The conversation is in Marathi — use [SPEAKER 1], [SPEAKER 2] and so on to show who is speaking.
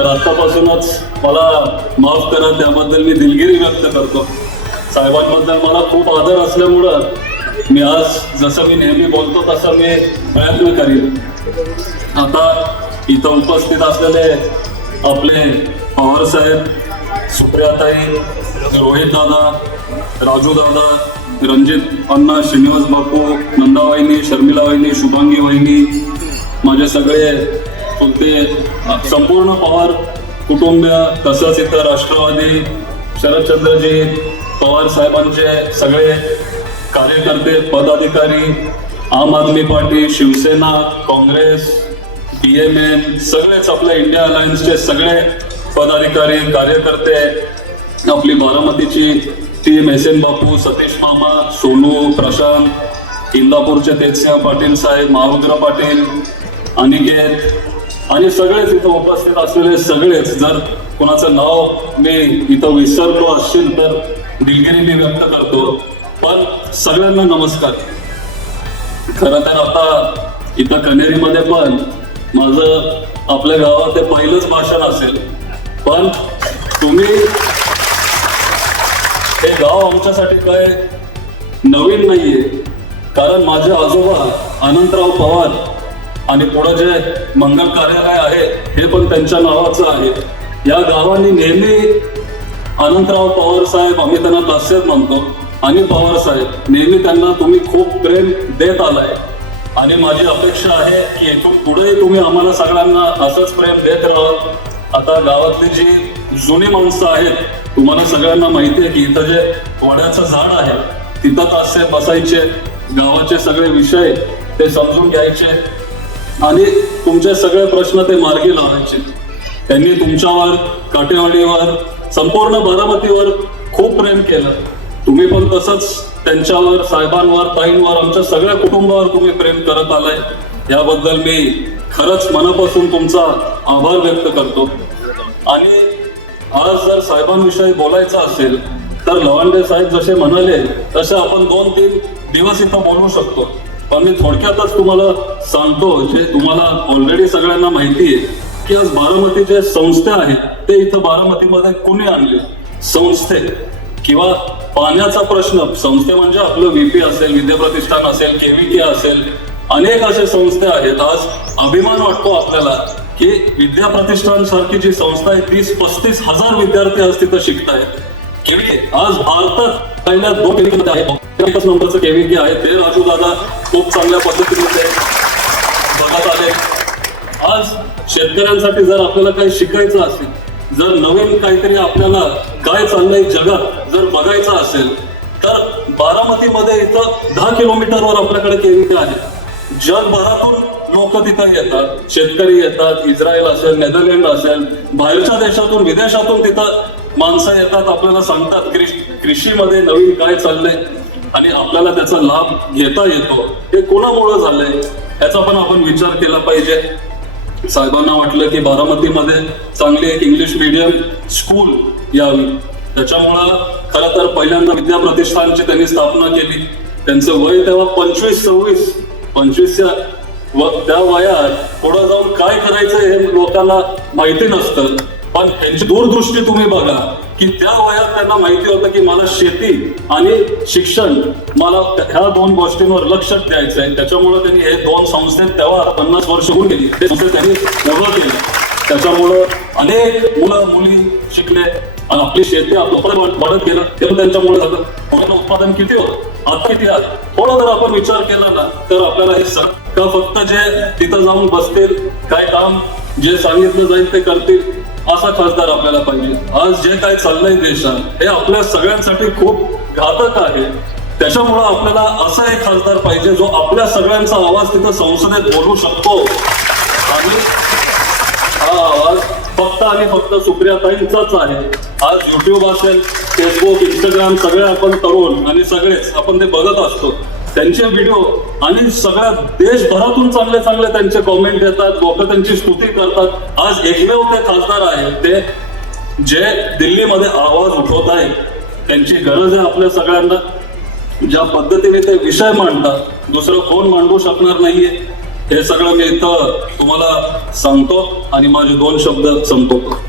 [SPEAKER 1] तर आतापासूनच मला माफ करा त्याबद्दल मी दिलगिरी व्यक्त करतो. साहेबांबद्दल मला खूप आदर असल्यामुळं मी आज जसं मी नेहमी बोलतो तसं मी प्रयत्न करीन. आता इथं उपस्थित असलेले आपले पवार साहेब सुप्रियाताई रोहित दादा राजू दादा रणजित अण्णा श्रीनिवास बापू नंदावाहिनी शर्मिला वाहिनी शुभांगी वाहिनी माझे सगळे चुलते संपूर्ण पवार कुटुंब तसंच इथं राष्ट्रवादी शरदचंद्रजी पवार साहेबांचे सगळे कार्यकर्ते पदाधिकारी Aam Aadmi party Shiv Sena Congress B M N सगळेच आपल्या इंडिया अलायन्सचे सगळे पदाधिकारी कार्यकर्ते आपली बारामतीची team S N Bapu Satish मामा सोनू प्रशांत इंदापूरचे तेजसिंह पाटील साहेब महारुद्र पाटील अनिकेत आणि सगळेच इथं उपस्थित असलेले सगळेच जर कोणाचं नाव मी इथं विसरलो असशील तर दिलगिरी मी व्यक्त करतो. पण सगळ्यांना नमस्कार. खरं तर आता इथं कनेरीमध्ये पण माझं आपल्या गावात ते पहिलंच भाषण असेल. पण तुम्ही हे गाव आमच्यासाठी काय नवीन नाहीये. कारण माझे आजोबा अनंतराव पवार आणि पुढं जे मंगल कार्यालय आहे हे पण त्यांच्या नावाचं आहे. या गावांनी नेहमी अनंतराव पवार साहेब आम्ही त्यांना दास्यत म्हणतो. आणि पवार साहेब नेहमी त्यांना तुम्ही खूप प्रेम देत आलाय. आणि माझी अपेक्षा आहे की इथून पुढेही तुम्ही आम्हाला सगळ्यांना असंच प्रेम देत राहा आता गावातली जी जुनी माणसं आहेत तुम्हाला सगळ्यांना माहिती आहे की इथं जे वड्याचं झाड आहे तिथं असे बसायचे गावाचे सगळे विषय ते समजून घ्यायचे. आणि तुमचे सगळे प्रश्न ते मार्गी लावायचे. त्यांनी तुमच्यावर काटेवाडीवर संपूर्ण बारामतीवर खूप प्रेम केलं. तुम्ही पण तसंच त्यांच्यावर साहेबांवर ताईंवर आमच्या सगळ्या कुटुंबावर तुम्ही प्रेम करत आलाय. याबद्दल मी खरंच मनापासून तुमचा आभार व्यक्त करतो. आणि आज जर साहेबांविषयी बोलायचं असेल तर लवांडे साहेब जसे म्हणाले तसे आपण दोन तीन दिवस इथं बोलू शकतो. पण मी थोडक्यातच तुम्हाला सांगतो जे तुम्हाला ऑलरेडी सगळ्यांना माहिती आहे की आज बारामती जे संस्था आहेत ते इथं बारामतीमध्ये कुणी आणले? संस्थे. किंवा पाण्याचा प्रश्न संस्थे म्हणजे आपलं व्हीपी असेल विद्याप्रतिष्ठान असेल केव्हीके असेल अनेक असे संस्था आहेत. आज अभिमान वाटतो आपल्याला की विद्या प्रतिष्ठान सारखी जी संस्था आहे तीस पस्तीस हजार विद्यार्थी आज तिथं शिकतायत. केव्ही आज भारतात पहिल्या दोन केव्हीके आहे. एकच नंबरचं केव्हीके आहे ते राजू दादा खूप चांगल्या पद्धतीने बघत आले आज शेतकऱ्यांसाठी जर आपल्याला काही शिकायचं असेल जर नवीन काहीतरी आपल्याला काय चाललंय जगात जर बघायचं असेल तर बारामतीमध्ये इथं दहा किलोमीटरवर आपल्याकडे केविके आहे. जगभरातून लोक तिथं येतात शेतकरी येतात इस्रायल असेल नेदरलँड असेल बाहेरच्या देशातून विदेशातून तिथं माणसं येतात आपल्याला सांगतात कृषीमध्ये नवीन काय चाललंय? आणि आपल्याला त्याचा लाभ घेता येतो. हे कोणामुळे झालंय? याचा पण आपण विचार केला पाहिजे. साहेबांना वाटलं की बारामतीमध्ये चांगली एक इंग्लिश मीडियम स्कूल यावी. त्याच्यामुळं खरं तर पहिल्यांदा विद्या प्रतिष्ठानची त्यांनी स्थापना केली. त्यांचं वय तेव्हा पंचवीस सव्वीस. पंचवीसच्या व त्या वयात पुढे जाऊन काय करायचं हे लोकांना माहिती नसतं. पण त्यांची दूरदृष्टी तुम्ही बघा. की त्या वयात त्यांना माहिती होतं की मला शेती आणि शिक्षण मला ह्या दोन गोष्टींवर लक्ष द्यायचं आहे त्याच्यामुळे त्यांनी हे दोन संस्थेत तेव्हा पन्नास वर्ष होऊन गेली. ते संस्थेत त्यांनी पूर्ण केली. त्याच्यामुळं अनेक मुलं मुली शिकले आणि आपली शेती आपलं वाढत गेलं. ते पण त्यांच्यामुळे झालं. उत्पादन किती होतं? आता किती आज थोडा जर आपण विचार केला ना तर आपल्याला हे सग का फक्त जे तिथं जाऊन बसतील काय काम जे सांगितलं जाईल ते करतील? असा खासदार आपल्याला पाहिजे. आज जे काय चाललंय देशात हे आपल्या सगळ्यांसाठी खूप घातक आहे. त्याच्यामुळं आपल्याला असा एक खासदार पाहिजे जो आपल्या सगळ्यांचा आवाज तिथं संसदेत बोलू शकतो. आणि हा आवाज फक्त आणि फक्त सुप्रियाताईंचाच आहे. आज युट्यूब असेल फेसबुक इंस्टाग्राम सगळे आपण तरुण आणि सगळेच आपण ते बघत असतो. त्यांचे व्हिडिओ आणि सगळ्या देशभरातून चांगले चांगले त्यांचे कॉमेंट येतात लोक त्यांची स्तुती करतात. आज एकमेव ते खासदार आहेत ते जे दिल्लीमध्ये आवाज उठवत आहेत. त्यांची गरज आहे आपल्या सगळ्यांना. ज्या पद्धतीने ते विषय मांडतात दुसरं कोण मांडू शकणार नाहीये हे सगळं मी इथं तुम्हाला सांगतो आणि माझे दोन शब्द संपवतो.